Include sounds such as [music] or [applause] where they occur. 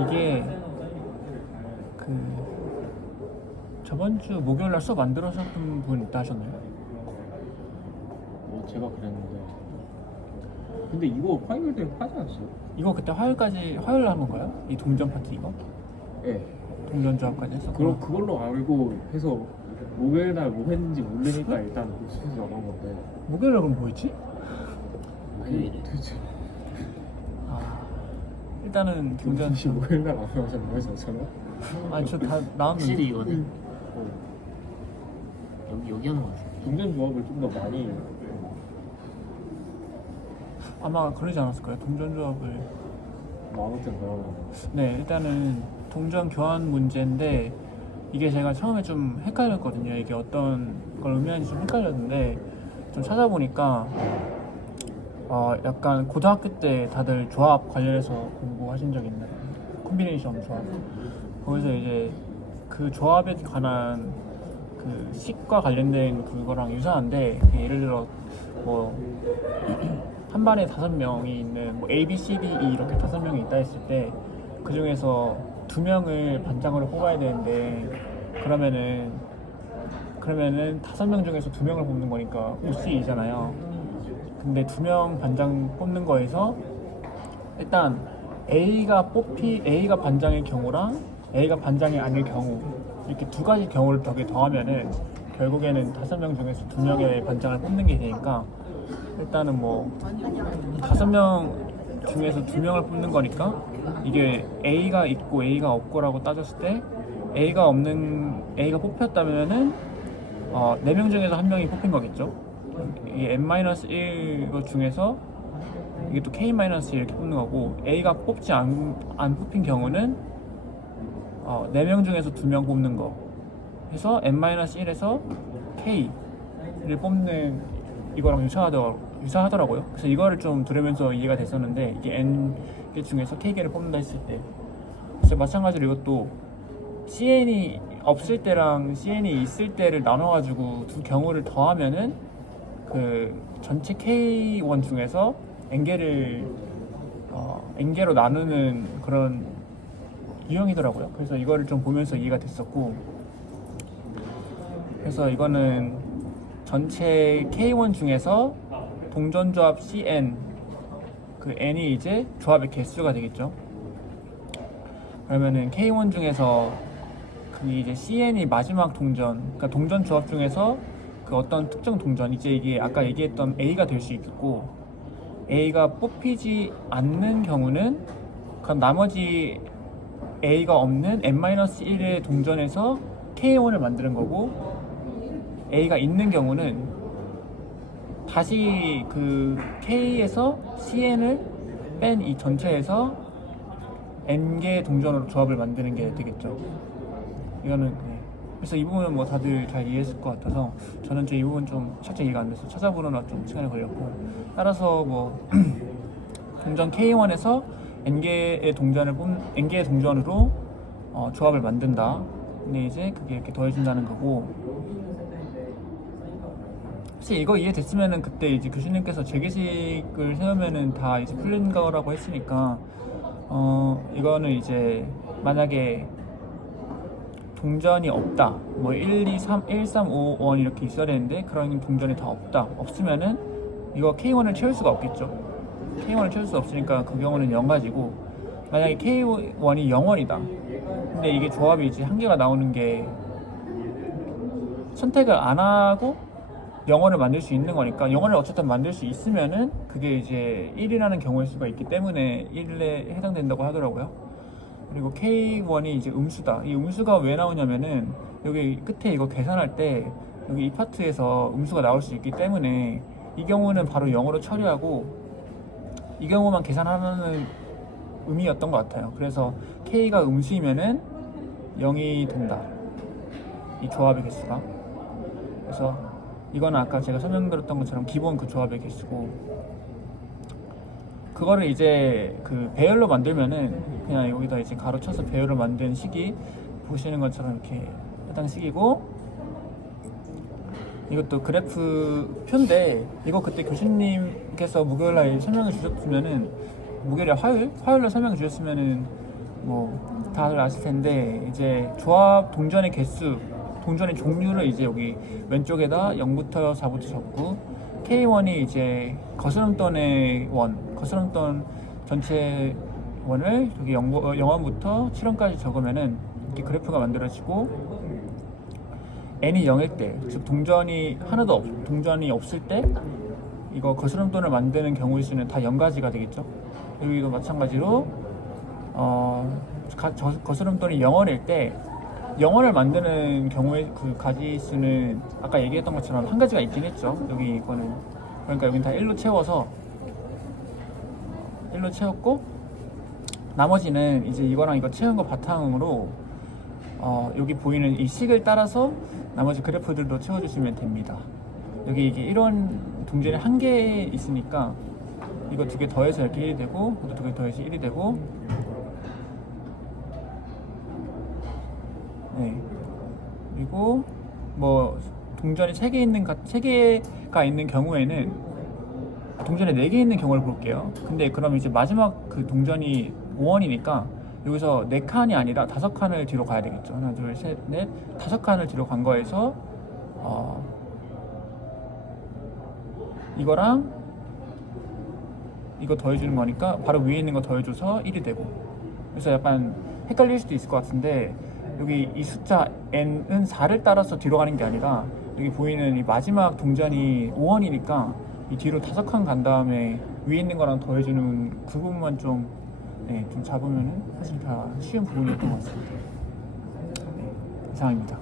이게 그 저번 주 목요일 날 수업 만들어셨던 분 있다 하셨나요? 뭐 제가 그랬는데 근데 이거 화요일 때 하지 않았어요? 이거 그때 화요일까지 화요일 날 하는 거예요? 이 동전 파티 이거? 예 동전 조합까지 했어? 그럼 그걸로 알고 해서 목요일 날 뭐 했는지 모르니까 일단 나간 건데 목요일 날 그럼 뭐였지? 목요일에 도대체 아 일단은 동전 혹시 목요일 날안 하셨나요 저처럼? 아니 저다 나왔는데 이거는 어, 여기 여기 하는 거 같아요. 동전 조합을 좀 더 많이 아마 그러지 않았을까요? 동전 조합을 나눴던가요? 네 일단은 동전 교환 문제인데 이게 제가 처음에 좀 헷갈렸거든요 이게 어떤 걸 의미하는지 좀 헷갈렸는데 좀 찾아보니까 어 약간 고등학교 때 다들 조합 관련해서 공부하신 적 있나요? 콤비네이션 조합 거기서 이제 그 조합에 관한 그 식과 관련된 그거랑 유사한데 예를 들어 뭐 [clears throat] 한 반에 다섯 명이 있는 뭐 A, B, C, D, E 이렇게 다섯 명이 있다 했을 때 그 중에서 두 명을 반장으로 뽑아야 되는데 그러면은 그러면은 다섯 명 중에서 두 명을 뽑는 거니까 OC이잖아요. 근데 두 명 반장 뽑는 거에서 일단 A가 뽑히 A가 반장의 경우랑 A가 반장이 아닐 경우 이렇게 두 가지 경우를 더 더하면은 결국에는 다섯 명 중에서 두 명의 반장을 뽑는 게 되니까 일단은 뭐 다섯 명 중에서 두 명을 뽑는 거니까 이게 A가 있고 A가 없고라고 따졌을 때 A가 없는 A가 뽑혔다면은 어, 네명 중에서 한 명이 뽑힌 거겠죠. 이 n-1 중에서 이게 또 k-1 이렇게 뽑는 거고 A가 뽑지 안, 안 뽑힌 경우는 어, 4명 중에서 2명 뽑는 거. 해서 n-1에서 k를 뽑는 이거랑 유사하더, 유사하더라고요. 그래서 이거를 좀 들으면서 이해가 됐었는데 이게 n 개 중에서 k개를 뽑는다 했을 때. 그래서 마찬가지로 이것도 cn이 없을 때랑 cn이 있을 때를 나눠가지고 두 경우를 더하면은 그 전체 k1 중에서 n개를 어, n개로 나누는 그런 유형이더라고요. 그래서 이거를 좀 보면서 이해가 됐었고 그래서 이거는 전체 K1 중에서 동전 조합 CN 그 N이 이제 조합의 개수가 되겠죠. 그러면은 K1 중에서 그 이제 CN이 마지막 동전, 그러니까 동전 조합 중에서 그 어떤 특정 동전, 이제 이게 아까 얘기했던 A가 될 수 있겠고 A가 뽑히지 않는 경우는 그럼 나머지 A가 없는 n-1의 동전에서 K1을 만드는 거고 A가 있는 경우는 다시 그 K에서 CN을 뺀 이 전체에서 N개의 동전으로 조합을 만드는 게 되겠죠. 이거는 네. 그래서 이 부분은 뭐 다들 잘 이해했을 것 같아서 저는 이 부분 좀 살짝 이해가 안 돼서 찾아보느라 좀 시간이 걸렸고 따라서 뭐 [clears throat] 동전 K1에서 N개의 동전을 뽑 N개의 동전으로 어, 조합을 만든다. 근데 이제 그게 이렇게 더해진다는 거고 혹시 이거 이해됐으면은 그때 이제 교수님께서 재계식을 세우면은 다 이제 풀린 거라고 했으니까 어 이거는 이제 만약에 동전이 없다. 뭐 1, 2, 3, 1, 3, 5, 1 이렇게 있어야 되는데 그런 동전이 다 없다. 없으면은 이거 K1을 채울 수가 없겠죠. K1을 채울 수 없으니까 그 경우는 0가지고 만약에 K1이 0원이다. 근데 이게 조합이 이제 한 개가 나오는 게 선택을 안 하고 영어를 만들 수 있는 거니까 영어를 어쨌든 만들 수 있으면은 그게 이제 1이라는 경우의 수가 있기 때문에 1에 해당된다고 하더라고요. 그리고 K1이 이제 음수다. 이 음수가 왜 나오냐면은 여기 끝에 이거 계산할 때 여기 이 파트에서 음수가 나올 수 있기 때문에 이 경우는 바로 영어로 처리하고 이 경우만 계산하는 의미였던 것 같아요. 그래서 K가 음수이면은 0이 된다. 이 조합의 개수가. 그래서 이거는 아까 제가 설명드렸던 것처럼 기본 그 조합의 개수고 그거를 이제 그 배열로 만들면은 그냥 여기다 이제 가로 쳐서 배열을 만든 식이 보시는 것처럼 이렇게 해당 식이고 이것도 그래프 표인데 이거 그때 교수님께서 목요일 날 설명해 주셨으면은 목요일에 화요일? 화요일로 설명해 주셨으면은 뭐 다들 아실 텐데 이제 조합 동전의 개수, 동전의 종류를 이제 여기 왼쪽에다 0부터 4부터 적고 K1이 이제 거스름돈의 원, 거스름돈 전체 원을 여기 0, 0원부터 7원까지 적으면은 이렇게 그래프가 만들어지고 n이 0일 때, 즉 동전이 하나도 없, 동전이 없을 때 이거 거스름돈을 만드는 경우의 수는 다 0가지가 되겠죠. 여기도 마찬가지로 어, 거스름돈이 0원일 때 0원을 만드는 경우의 그 가지 수는 아까 얘기했던 것처럼 한 가지가 있긴 했죠. 여기 이거는 그러니까 여기는 다 1로 채워서 1로 채웠고 나머지는 이제 이거랑 이거 채운 거 바탕으로 어, 여기 보이는 이 식을 따라서 나머지 그래프들도 채워주시면 됩니다. 여기 이게 1원 동전이 한 개 있으니까 이거 두 개 더해서 이렇게 1이 되고 이거 두개 더해서 1이 되고 네 그리고 뭐 동전이 세 개 있는 가- 세 개가 있는 경우에는 동전에 네 개 있는 경우를 볼게요. 근데 그럼 이제 마지막 그 동전이 5원이니까 여기서 네 칸이 아니라 다섯 칸을 뒤로 가야 되겠죠. 하나, 둘, 셋, 넷, 다섯 칸을 뒤로 간 거에서 어, 이거랑 이거 더해주는 거니까 바로 위에 있는 거 더해줘서 1이 되고 그래서 약간 헷갈릴 수도 있을 것 같은데 여기 이 숫자 n은 4를 따라서 뒤로 가는 게 아니라 여기 보이는 이 마지막 동전이 5원이니까 이 뒤로 다섯 칸 간 다음에 위에 있는 거랑 더해주는 그 부분만 좀, 네, 좀 잡으면은 사실 다 쉬운 부분이었던 것 같습니다. 네, 이상입니다.